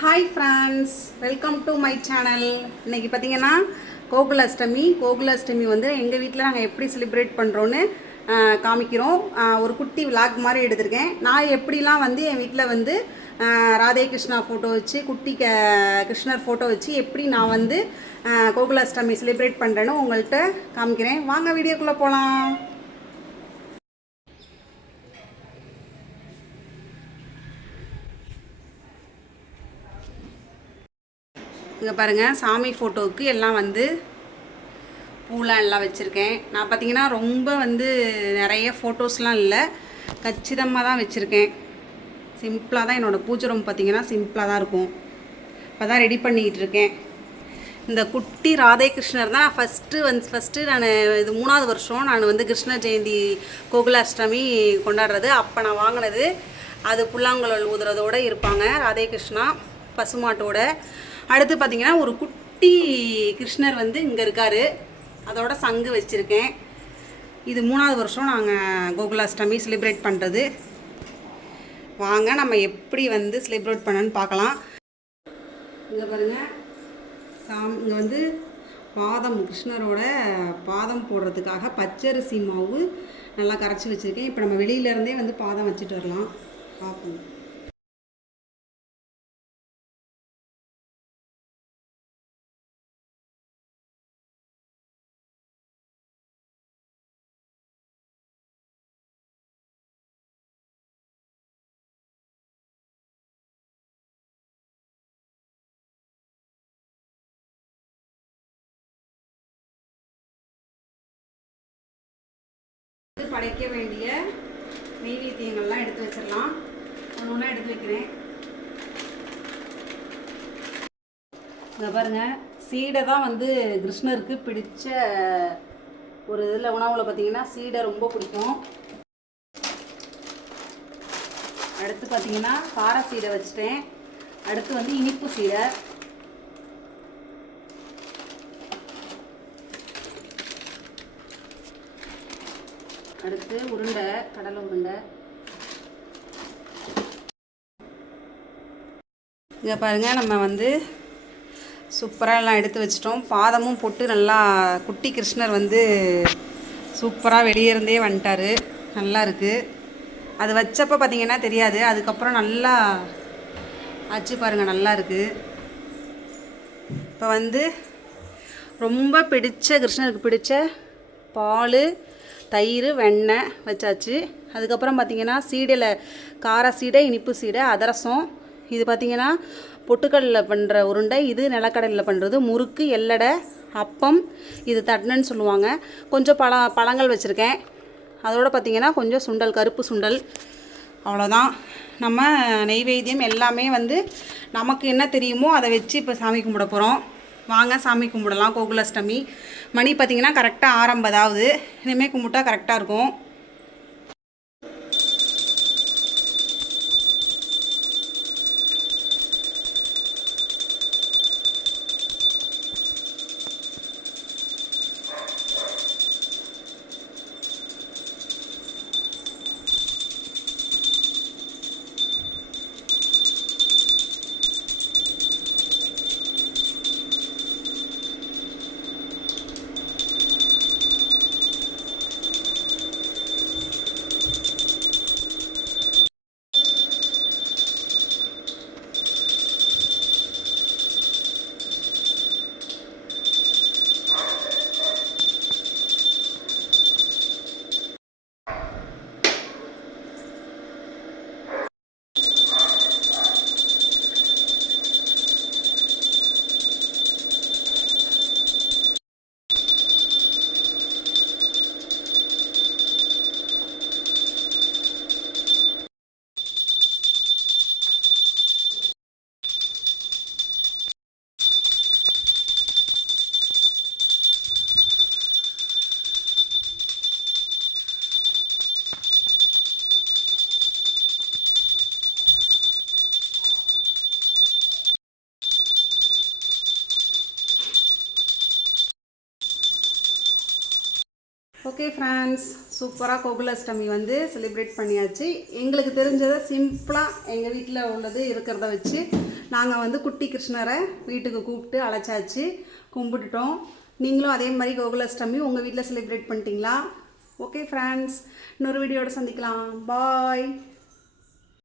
Hi friends welcome to my channel இன்னைக்கு பார்த்தீங்கன்னா கோகுலாஷ்டமி. கோகுலாஷ்டமி வந்து எங்கள் வீட்டில் நாங்கள் எப்படி செலிப்ரேட் பண்ணுறோன்னு காமிக்கிறோம். ஒரு குட்டி விளாக் மாதிரி எடுத்திருக்கேன். நான் எப்படிலாம் வந்து என் வீட்டில் வந்து ராதே கிருஷ்ணா ஃபோட்டோ வச்சு குட்டி க கிருஷ்ணர் ஃபோட்டோ வச்சு எப்படி நான் வந்து கோகுலாஷ்டமி செலிப்ரேட் பண்ணுறேன்னு உங்கள்கிட்ட காமிக்கிறேன். வாங்க வீடியோக்குள்ளே போகலாம் இங்கே பாருங்கள் சாமி ஃபோட்டோவுக்கு எல்லாம் வந்து பூலாம் எல்லாம் வச்சுருக்கேன். நான் பார்த்தீங்கன்னா ரொம்ப வந்து நிறைய ஃபோட்டோஸ்லாம் இல்லை கச்சிதமாக தான் வச்சுருக்கேன். சிம்பிளாக தான் என்னோடய பூஜை ரூம் பார்த்தீங்கன்னா சிம்பிளாக தான் இருக்கும். இப்போ தான் ரெடி பண்ணிக்கிட்டு இருக்கேன். இந்த குட்டி ராதே கிருஷ்ணர் தான் ஃபஸ்ட்டு வந்து ஃபஸ்ட்டு நான் இது மூணாவது வருஷம் நான் வந்து கிருஷ்ண ஜெயந்தி கோகுலாஷ்டமி கொண்டாடுறது. அப்போ நான் வாங்கினது அது புல்லாங்குழல் ஊதுறதோடு இருப்பாங்க ராதே கிருஷ்ணா பசுமாட்டோட. அடுத்து பார்த்தீங்கன்னா ஒரு குட்டி கிருஷ்ணர் வந்து இங்கே இருக்கார். அதோட சங்கு வச்சுருக்கேன். இது மூணாவது வருஷம் நாங்கள் கோகுலாஷ்டமி செலிப்ரேட் பண்ணுறது வாங்க நம்ம எப்படி வந்து செலிப்ரேட் பண்ணன்னு பார்க்கலாம். இங்கே பாருங்கள் சாம் இங்கே வந்து பாதம் கிருஷ்ணரோட பாதம் போடுறதுக்காக பச்சரிசி மாவு நல்லா கரைச்சி வச்சுருக்கேன். இப்போ நம்ம வெளியிலேருந்தே வந்து பாதம் வச்சுட்டு வரலாம். பார்ப்போம். படைக்க வேண்டிய நெய்வேத்தியங்கள்லாம் எடுத்து வச்சிடலாம். ஒன்று ஒன்றா எடுத்து வைக்கிறேன். இங்கே பாருங்க சீடை தான் வந்து கிருஷ்ணருக்கு பிடிச்ச ஒரு இதில் உணவில் பார்த்தீங்கன்னா சீடை ரொம்ப பிடிக்கும். அடுத்து பார்த்தீங்கன்னா கார சீடை வச்சுட்டேன். அடுத்து வந்து இனிப்பு சீடை. அடுத்து உருண்டை கடலை உருண்டை. இங்கே பாருங்கள் நம்ம வந்து சூப்பராக எல்லாம் எடுத்து வச்சிட்டோம். பாதமும் போட்டு நல்லா குட்டி கிருஷ்ணர் வந்து சூப்பராக வெளியே இருந்தே வந்துட்டார். நல்லா இருக்குது அது வச்சப்போ பார்த்தீங்கன்னா தெரியாது. அதுக்கப்புறம் நல்லா ஆச்சு பாருங்கள் நல்லா இருக்குது இப்போ வந்து ரொம்ப பிடிச்ச கிருஷ்ணருக்கு பிடிச்ச பால் தயிர் வெண்ணெய் வச்சாச்சு. அதுக்கப்புறம் பார்த்திங்கன்னா சீடையில் கார சீடை இனிப்பு சீடை அதிரசம். இது பார்த்திங்கன்னா பொட்டுக்கடலில் பண்ணுற உருண்டை இது நிலக்கடலில் பண்ணுறது முறுக்கு எல்லடை அப்பம் இது தட்னன்னு சொல்லுவாங்க. கொஞ்சம் பழ பழங்கள் வச்சுருக்கேன். அதோடு பார்த்தீங்கன்னா கொஞ்சம் சுண்டல் கருப்பு சுண்டல். அவ்வளோதான் நம்ம நெய்வேத்தியம் எல்லாமே வந்து நமக்கு என்ன தெரியுமோ அதை வச்சு இப்போ சாமி கும்பிட போகிறோம் வாங்க சாமி கும்பிடலாம். கோகுலாஷ்டமி. மணி பார்த்தீங்கன்னா கரெக்டாக ஆரம்பதாவது இனிமேல் கும்பிட்டா கரெக்டாக இருக்கும். ஓகே ஃப்ரெண்ட்ஸ் சூப்பராக கோகுலாஷ்டமி வந்து செலிப்ரேட் பண்ணியாச்சு. எங்களுக்கு தெரிஞ்சதை சிம்பிளாக எங்கள் வீட்டில் உள்ளது இருக்கிறத வச்சு நாங்கள் வந்து குட்டி கிருஷ்ணரை வீட்டுக்கு கூப்பிட்டு அழைச்சாச்சு. கும்பிட்டுட்டோம். நீங்களும் அதே மாதிரி கோகுலாஷ்டமி உங்கள் வீட்டில் செலிப்ரேட் பண்ணிட்டீங்களா? ஓகே ஃப்ரெண்ட்ஸ் இன்னொரு வீடியோட சந்திக்கலாம். பாய்